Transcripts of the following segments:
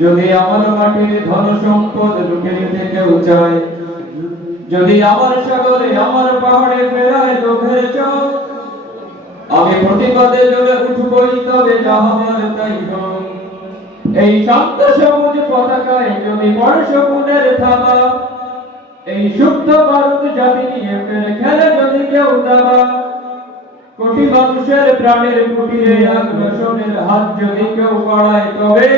যদি আমার মাটির ধন সম্পদ লুটে নিতে কেউ চায় যদি আমার সাগরে আমার পাহাড়ে ফেরায় লোভের চোখ আমি প্রতিবাদে জ্বলে উঠবই তবে যাহার তাই এই শান্ত সবুজ পতাকায় যদি পড়ে শকুনের থাবা, এই সুপ্ত বারুদ জাতি নিয়ে ফেলে খেলে যদি কেউ দাবা কোটি মানুষের প্রাণের কুটিরে আগ্রাসনের হাত যদি কেউ বাড়ায় তবে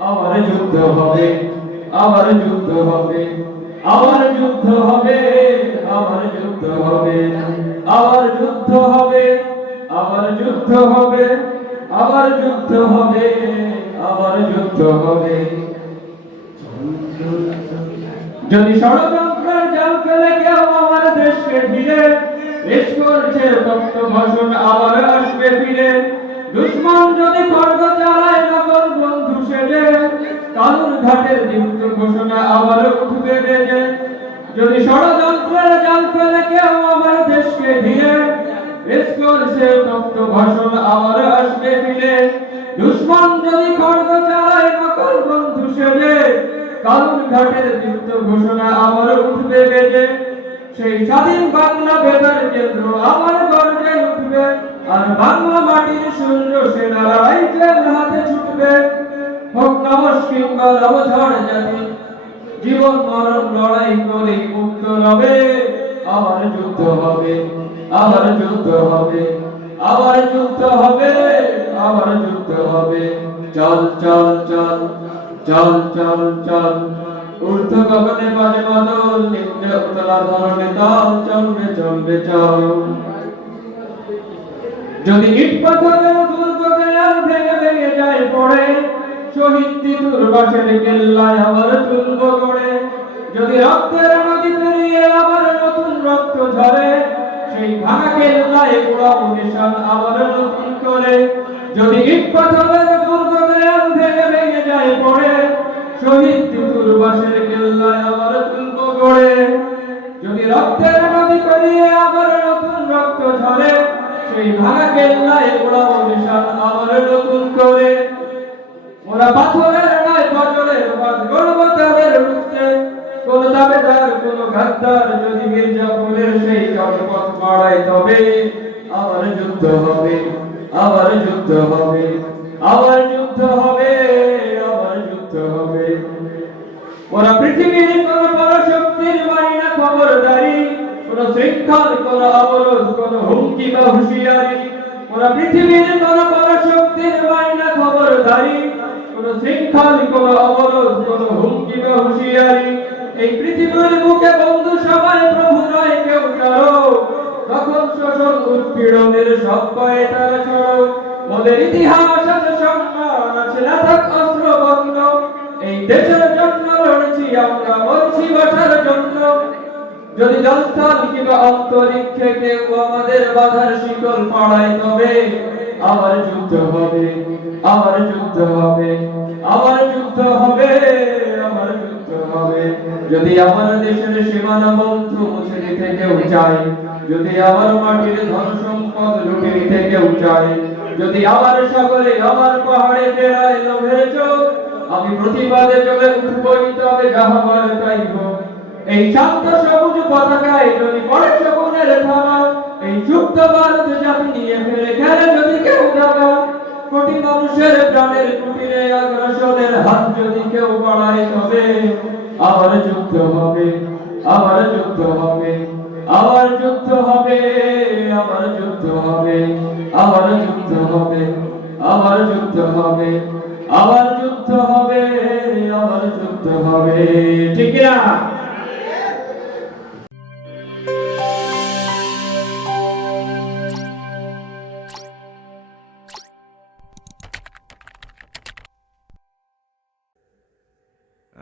আবার যুদ্ধ হবে আবার যুদ্ধ হবে আবার যুদ্ধ হবে আবার যুদ্ধ হবে আবার যুদ্ধ হবে আবার যুদ্ধ হবে আবার যুদ্ধ হবে আবার যুদ্ধ হবে। যদি ষড়যন্ত্রের জাল ফেলে কেউ আমার দেশকে ঘিরে দেশ করছে তপ্ত ভাষণ আবার আসবে ফিরে। দুশ্মন যদি খড়গ চালায়, নকল বন্ধু সেজে। কালুর ঘাটের দীপ্ত ঘোষণা আবার উঠবে বেজে। যদি ষড়যন্ত্রের জাল ফেলে কেউ আমার দেশকে ঘিরে দেশ করছে তপ্ত ভাষণ আবার আসবে ফিরে। দুশ্মন যদি খড়গ চালায়, নকল বন্ধু সেজে। কালুর ঘাটের দীপ্ত ঘোষণা আবার উঠবে বেজে। সেই স্বাধীন বাংলা বেতার কেন্দ্র আমার গর্জে উঠবে আর বাংলা মাটির সূর্য সেনারা রাইফেল হাতে ছুটবে। হোক নমস কিংবা জাতি, জীবন মরণ লড়াই করে মুক্ত হবে আবার যুদ্ধ হবে আবার যুদ্ধ হবে আবার যুদ্ধ হবে আবার যুদ্ধ হবে। চল চল চল চল চল চল। ঊর্ধ্ব গগনে বাজে মাদল নিম্নে উতলা ধরনে তাল চলবে চলবে, চল। যদি ইট পাথরের দুর্গ দেয়াল ভেঙে ভেঙে যায় পড়ে, শহীদ তিতুর বাসের কেল্লায় আবার তুলব গড়ে। যদি রক্তের নদী পেরিয়ে আবার নতুন রক্ত ঝরে, সেই ভাঙা কেল্লায় উড়াবো নিশান আবার নতুন করে। যদি ইট পাথরের দুর্গ দেয়াল ভেঙে ভেঙে যায় পড়ে, শহীদ বাসের কেল্লায় আবার তুলব গড়ে যদি রক্তের নদী পেরিয়ে আবার নতুন রক্ত ঝরে, সেই ভাঙা কেল্লায় উড়াবো নিশান আবার নতুন করে। ওরা পাথরের নয় বজরের বাদ গড়ব তাদের রুখতে কোন দাবেদার, কোন গাদ্দার যদি মির্জাপুরের সেই জনপথ বাড়ায় তবে আবার যুদ্ধ হবে, আবার যুদ্ধ হবে, আবার যুদ্ধ হবে, আবার যুদ্ধ হবে। ওরা পৃথিবীর কোন বড় শক্তির মানি না, খবরদারি, কোন শৃঙ্খল, কোন অবরোধ, কোন হুমকি বা হুঁশিয়ারি। ওরা পৃথিবীর কোন বড় শক্তির মানি না, খবরদারি, কোন শৃঙ্খল, কোন অবরোধ, কোন হুমকি বা হুঁশিয়ারি। এই পৃথিবীর বুকে বন্ধু সবাই প্রভু নয়, কেউ কারও। তখন শোষণ, উৎপীড়নের সব পায়ে তারা ইতিহাস আছে, সম্মান আছে, না থাক অস্ত্র বন্ধ এই দেশের যদি জলস্থল কিংবা অন্তরিক্ষে কেউ আমাদের বাধার শিকল পাড়ায় তবে আবার যুদ্ধ হবে আবার যুদ্ধ হবে আবার যুদ্ধ হবে আবার যুদ্ধ হবে। যদি আমার দেশের সীমানা বন্ধু মুছে দিতে কেউ চায় যদি আমার মাটির ধন সম্পদ লুটে নিতে কেউ চায় যদি আমার সাগরে, আমার পাহাড়ে ফেরায় লোভের চোখ, আমি প্রতিবাদে চলে উঠবই তবে যাহাবার তাই হোক। এই শান্ত সবুজ পতাকায় যদি পড়ে শকুনের থামা এই সুপ্ত ভারত জাতি নিয়ে ফেলে খেলে যদি কেউ দাবা কোটি মানুষের প্রাণের কুটিরে আগ্রাসনের হাত যদি কেউ বাড়ায় তবে আবার যুদ্ধ হবে, আবার যুদ্ধ হবে, আবার যুদ্ধ হবে, আবার যুদ্ধ হবে, আবার যুদ্ধ হবে, আবার যুদ্ধ হবে, আবার যুদ্ধ হবে